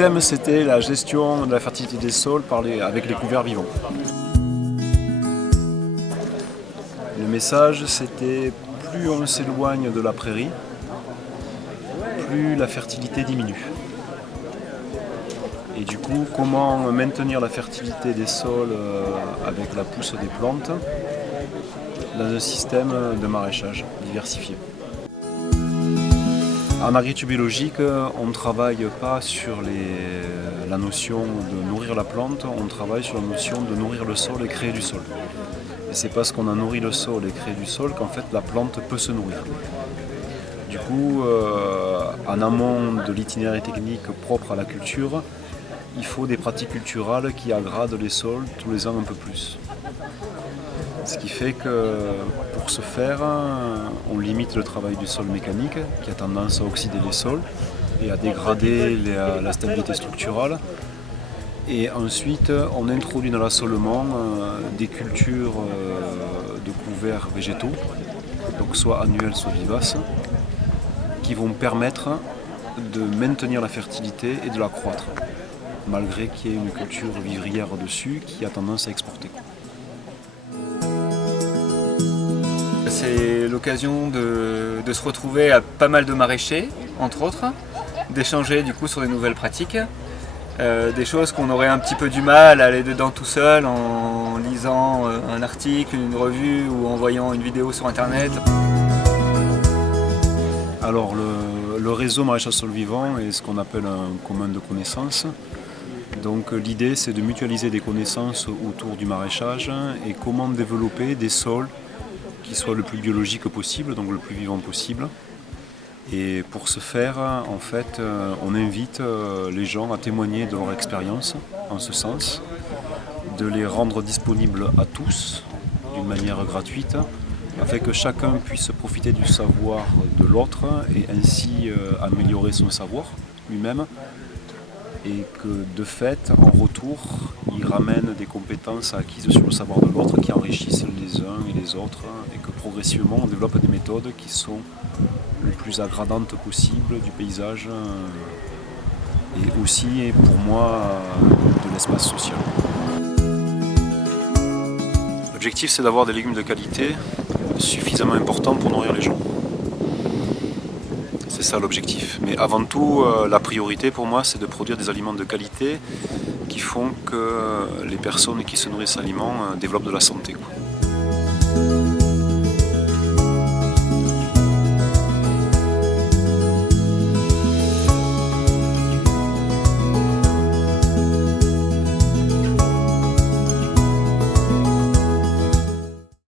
thème, c'était la gestion de la fertilité des sols avec les couverts vivants. Le message, c'était plus on s'éloigne de la prairie, plus la fertilité diminue. Et du coup, comment maintenir la fertilité des sols avec la pousse des plantes dans un système de maraîchage diversifié. En agriculture biologique, on ne travaille pas sur la notion de nourrir la plante, on travaille sur la notion de nourrir le sol et créer du sol. Et c'est parce qu'on a nourri le sol et créé du sol qu'en fait la plante peut se nourrir. Du coup, en amont de l'itinéraire technique propre à la culture, il faut des pratiques culturales qui aggradent les sols tous les ans un peu plus. Ce qui fait que pour ce faire, on limite le travail du sol mécanique qui a tendance à oxyder les sols et à dégrader la stabilité structurale. Et ensuite, on introduit dans l'assolement des cultures de couverts végétaux, donc soit annuels, soit vivaces, qui vont permettre de maintenir la fertilité et de la croître, malgré qu'il y ait une culture vivrière dessus qui a tendance à exporter. C'est l'occasion de se retrouver à pas mal de maraîchers, entre autres, d'échanger du coup sur des nouvelles pratiques, des choses qu'on aurait un petit peu du mal à aller dedans tout seul en lisant un article, une revue ou en voyant une vidéo sur internet. Alors le réseau maraîchage sol vivant est ce qu'on appelle un commun de connaissances. Donc l'idée c'est de mutualiser des connaissances autour du maraîchage et comment développer des sols qui soient le plus biologique possible, donc le plus vivant possible. Et pour ce faire, en fait, on invite les gens à témoigner de leur expérience en ce sens, de les rendre disponibles à tous d'une manière gratuite, afin que chacun puisse profiter du savoir de l'autre et ainsi améliorer son savoir lui-même. Et que de fait, en retour, ils ramènent des compétences acquises sur le savoir de l'autre qui enrichissent les uns et les autres et que progressivement on développe des méthodes qui sont le plus aggradantes possible du paysage et aussi, pour moi, de l'espace social. L'objectif, c'est d'avoir des légumes de qualité suffisamment importants pour nourrir les gens. C'est ça l'objectif. Mais avant tout, la priorité pour moi, c'est de produire des aliments de qualité qui font que les personnes qui se nourrissent d'aliments développent de la santé, quoi.